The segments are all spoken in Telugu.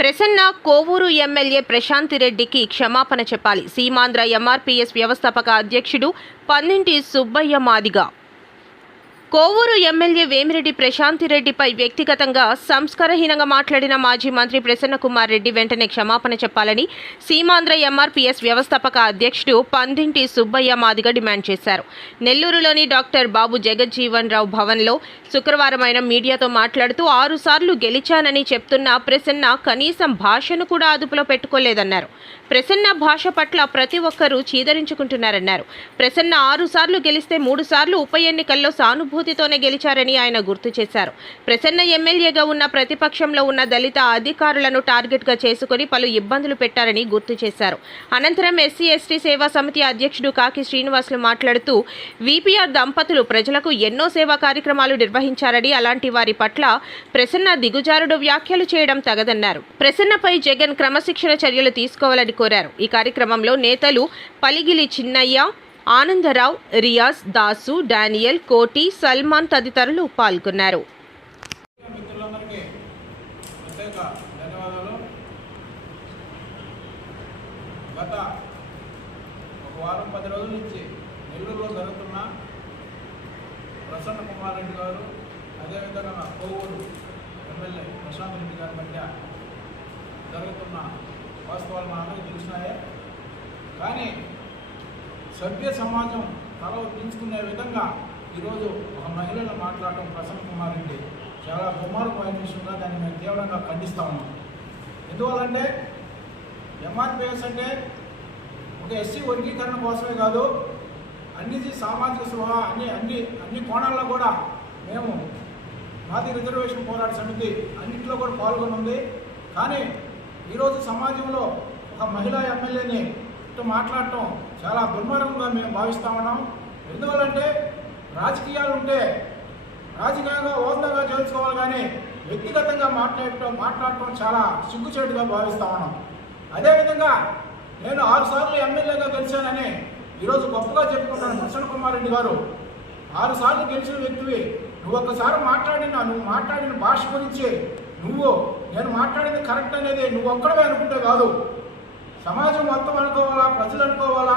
ప్రసన్న కోవూరు ఎమ్మెల్యే ప్రశాంతి రెడ్డికి క్షమాపణ చెప్పాలి. సీమాంధ్ర ఎంఆర్పీఎస్ వ్యవస్థాపక అధ్యక్షుడు పన్నింటి సుబ్బయ్య మాదిగ కోవూరు ఎమ్మెల్యే వేమిరెడ్డి ప్రశాంతి రెడ్డిపై వ్యక్తిగతంగా సంస్కారహీనంగా మాట్లాడిన మాజీ మంత్రి ప్రసన్న కుమార్ రెడ్డి వెంటనే క్షమాపణ చెప్పాలని సీమాంధ్ర ఎంఆర్పీఎస్ వ్యవస్థాపక అధ్యక్షుడు పన్నింటి సుబ్బయ్య మాదిగ డిమాండ్ చేశారు. నెల్లూరులోని డాక్టర్ బాబు జగజ్జీవన్ రావు భవన్లో శుక్రవారం ఆయన మీడియాతో మాట్లాడుతూ 6 సార్లు గెలిచానని చెప్తున్న ప్రసన్న కనీసం భాషను కూడా అదుపులో పెట్టుకోలేదన్నారు. ప్రసన్న భాష పట్ల ప్రతి ఒక్కరూ చీదరించుకుంటున్నారన్నారు. ప్రసన్న 6 సార్లు గెలిస్తే 3 సార్లు ఉప ఎన్నికల్లో సానుభూతితోనే గెలిచారని ఆయన గుర్తు చేశారు. ప్రసన్న ఎమ్మెల్యేగా ఉన్న ప్రతిపక్షంలో ఉన్న దళిత అధికారులను టార్గెట్గా చేసుకుని పలు ఇబ్బందులు పెట్టారని గుర్తు చేశారు. అనంతరం ఎస్సీ ఎస్టీ సేవా సమితి అధ్యక్షుడు కాకి శ్రీనివాసులు మాట్లాడుతూ వీపీఆర్ దంపతులు ప్రజలకు ఎన్నో సేవా కార్యక్రమాలు నిర్వహించారని, అలాంటి వారి పట్ల ప్రసన్న దిగుజారుడు వ్యాఖ్యలు చేయడం తగదన్నారు. ప్రసన్నపై జగన్ క్రమశిక్షణ చర్యలు తీసుకోవాలని కోరారు. ఈ కార్యక్రమంలో నేతలు పలిగిలి చిన్నయ్య, ఆనందరావు, రియాజ్, దాసు, డానియల్, కోటి, సల్మాన్ తదితరులు పాల్గొన్నారు. గత ఒక వారం 10 రోజుల నుంచి నెల్లూరులో జరుగుతున్న ప్రసన్న కుమార్ రెడ్డి గారు, అదేవిధంగా కోవూరు ఎమ్మెల్యే ప్రశాంత్ రెడ్డి గారి మధ్య జరుగుతున్న వాస్తవాలు మనకు తెలిసినాయే. కానీ సభ్య సమాజం తల ఒప్పించుకునే విధంగా ఈరోజు ఒక మహిళను మాట్లాడటం ప్రసన్న కుమార్ రెడ్డి చాలా దుర్మార్గమైన విషయంగా దాన్ని మేము తీవ్రంగా ఖండిస్తా ఉన్నాం. ఎందువల్లంటే ఎంఆర్పీఎస్ అంటే ఒక ఎస్సీ వర్గీకరణ కోసమే కాదు, అన్ని సామాజిక స్పృహ అన్ని కోణాల్లో కూడా మేము మాది రిజర్వేషన్ పోరాట సమితి అన్నింటిలో కూడా పాల్గొని ఉంది. కానీ ఈరోజు సమాజంలో ఒక మహిళా ఎమ్మెల్యేని మాట్లాడటం చాలా దుర్మార్గంగా మేము భావిస్తా ఉన్నాం. ఎందువల్లంటే రాజకీయాలు ఉంటే రాజకీయంగా హోదాగా చేసుకోవాలి, కానీ వ్యక్తిగతంగా మాట్లాడటం చాలా సిగ్గుచేటుగా భావిస్తా ఉన్నాం. అదేవిధంగా నేను 6 సార్లు ఎమ్మెల్యేగా గెలిచానని ఈరోజు గొప్పగా చెప్పుకుంటాను. ప్రసన్న కుమార్ రెడ్డి గారు 6 సార్లు గెలిచిన వ్యక్తివి. నువ్వు ఒక్కసారి నువ్వు మాట్లాడిన భాష గురించి నేను మాట్లాడింది కరెక్ట్ అనేది నువ్వు ఒక్కడమే అనుకుంటే కాదు, సమాజం మొత్తం అనుకోవాలా, ప్రజలు అనుకోవాలా,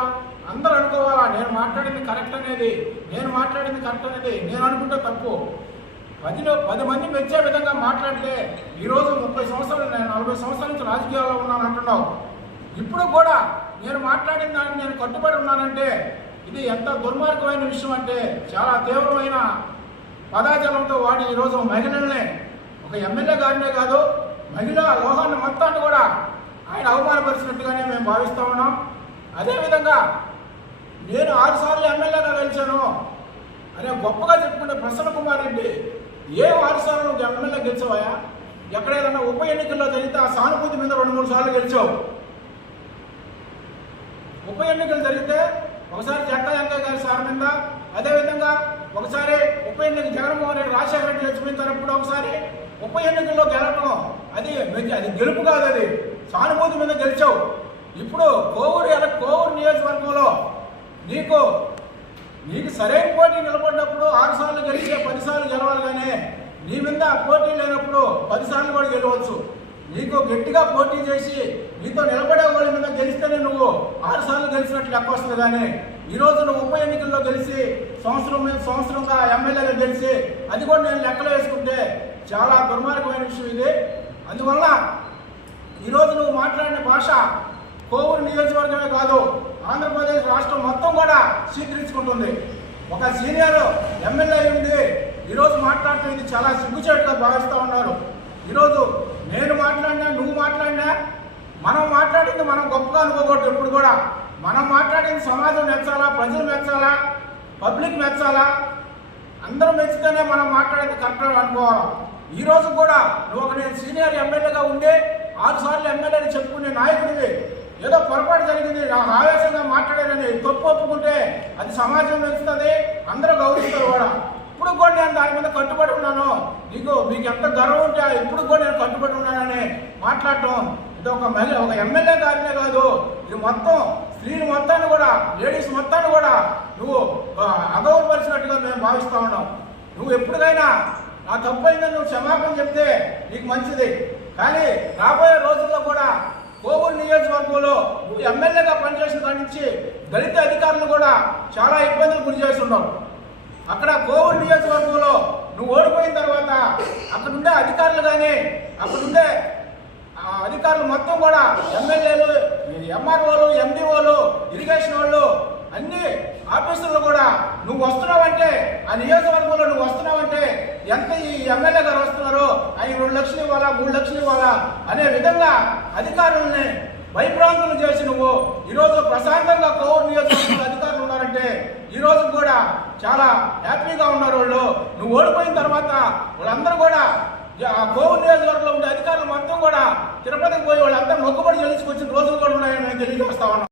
అందరూ అనుకోవాలా. నేను మాట్లాడింది కరెక్ట్ అనేది నేను అనుకుంటే తప్పు. 10 మంది మెచ్చే విధంగా మాట్లాడితే ఈరోజు 30 సంవత్సరాలు, నేను 40 సంవత్సరాల నుంచి రాజకీయాల్లో ఉన్నాను అంటున్నావు. ఇప్పుడు కూడా నేను మాట్లాడిన దాన్ని నేను కట్టుబడి ఉన్నానంటే ఇది ఎంత దుర్మార్గమైన విషయం అంటే చాలా తీవ్రమైన పదాజలంతో వాడి ఈరోజు మహిళల్ని, ఒక ఎమ్మెల్యే గారినే కాదు మహిళా లోహాన్ని మొత్తాన్ని కూడా ఆయన అవమానపరిచినట్టుగానే మేము భావిస్తూ ఉన్నాం. అదేవిధంగా నేను 6 సార్లు ఎమ్మెల్యేగా గెలిచాను అనే గొప్పగా చెప్పుకునే ప్రసన్న కుమార్ రెడ్డి 6 సార్లు నువ్వు ఎమ్మెల్యే గెలిచావా? ఎక్కడేదన్నా ఉప ఎన్నికల్లో జరిగితే ఆ సానుభూతి మీద 2-3 సార్లు గెలిచావు. ఉప ఎన్నికలు జరిగితే ఒకసారి వెంకయ్య గారి సార్ మీద, అదేవిధంగా ఒకసారి ఉప ఎన్నిక జగన్మోహన్ రెడ్డి రాజశేఖర రెడ్డి చచ్చిపోయినప్పుడు ఒకసారి ఉప ఎన్నికల్లో గెలవటం అది గెలుపు కాదు, అది సానుభూతి మీద గెలిచావు. ఇప్పుడు కోవూరు నియోజకవర్గంలో నీకు సరైన పోటీ నిలబడినప్పుడు 6 సార్లు గెలిచే 10 సార్లు గెలవాలి, కానీ నీ మీద పోటీ లేనప్పుడు 10 సార్లు కూడా గెలవచ్చు. నీకు గట్టిగా పోటీ చేసి నీతో నిలబడే వాళ్ళ మీద గెలిస్తేనే నువ్వు 6 సార్లు గెలిచినట్లు లెక్క వస్తుంది. కానీ ఈరోజు నువ్వు ఉప ఎన్నికల్లో గెలిచి సంవత్సరంగా ఎమ్మెల్యేగా గెలిచి అది కూడా నేను లెక్కలు వేసుకుంటే చాలా దుర్మార్గమైన విషయం ఇది. అందువల్ల ఈరోజు నువ్వు మాట్లాడిన భాష కోవూరు నియోజకవర్గమే కాదు, ఆంధ్రప్రదేశ్ రాష్ట్రం మొత్తం కూడా స్వీకరించుకుంటుంది. ఒక సీనియర్ ఎమ్మెల్యే ఉంది ఈరోజు మాట్లాడటం ఇది చాలా సిగ్గుచేటుగా భావిస్తూ ఉన్నారు. ఈరోజు నేను మాట్లాడినా, నువ్వు మాట్లాడినా, మనం మాట్లాడింది మనం గొప్పగా అనుకోకూడదు. ఎప్పుడు కూడా మనం మాట్లాడింది సమాజం మెచ్చాలా, ప్రజలు మెచ్చాలా, పబ్లిక్ మెచ్చాలా, అందరూ మెచ్చితేనే మనం మాట్లాడేది కరెక్ట్గా అనుకోవాలా. ఈరోజు కూడా నేను సీనియర్ ఎమ్మెల్యేగా ఉండి 6 సార్లు ఎమ్మెల్యేని చెప్పుకునే నాయకుడివి ఏదో పొరపాటు జరిగింది, ఆవేశంగా మాట్లాడారని తప్పు ఒప్పుకుంటే అది సమాజం మెచ్చుతుంది, అందరూ గౌరవిస్తారు కూడా. ఇప్పుడు కూడా నేను దాని మీద కట్టుబడి ఉన్నాను. మీకు ఎంత గర్వం ఉంటే ఇప్పుడు కూడా నేను కట్టుబడి ఉన్నానని మాట్లాడటం ఇది ఒక ఎమ్మెల్యే గారినే కాదు, ఇది మొత్తం స్త్రీలు మొత్తాన్ని కూడా, లేడీస్ మొత్తాన్ని కూడా నువ్వు అగౌరవపరిచినట్టుగా మేము భావిస్తూ ఉన్నాం. నువ్వు ఎప్పటికైనా నా తప్పైందని నువ్వు క్షమాపణ చెప్తే నీకు మంచిది. కానీ రాబోయే రోజుల్లో కూడా కోవూరు నియోజకవర్గంలో నువ్వు ఎమ్మెల్యేగా పనిచేసిన దాని నుంచి దళిత అధికారులు కూడా చాలా ఇబ్బందులు గురి చేస్తున్నావు. అక్కడ కోవూరు నియోజకవర్గంలో నువ్వు ఓడిపోయిన తర్వాత అక్కడ ఉండే అధికారులు కానీ అక్కడ ఉండే అధికారులు మొత్తం కూడా ఎమ్మెల్యేలు, ఎంఆర్ఓలు, ఎండిఓలు, ఇరిగేషన్ వాళ్ళు అన్ని ఆఫీసుల్లో కూడా నువ్వు వస్తున్నావంటే ఆ నియోజకవర్గంలో నువ్వు వస్తున్నావంటే ఎంత ఈ ఎమ్మెల్యే గారు వస్తున్నారో ఆయన 2 లక్షలు ఇవ్వాలా 3 లక్షలు ఇవ్వాలా అనే విధంగా అధికారులని భయభ్రాంతులు చేసి నువ్వు ఈరోజు ప్రశాంతంగా కోవూరు నియోజకవర్గంలో అధికారులు ఉన్నారంటే ఈరోజు కూడా చాలా హ్యాపీగా ఉన్నారు వాళ్ళు. నువ్వు ఓడిపోయిన తర్వాత వాళ్ళందరూ కూడా కోవూరు నియోజకవర్గంలో ఉండే అధికారులు మొత్తం కూడా తిరుపతికి పోయి వాళ్ళంతా మొక్కుబడి చెల్లించుకొచ్చిన రోజులు కూడా ఉన్నాయని నేను తెలియజేస్తా ఉన్నాను.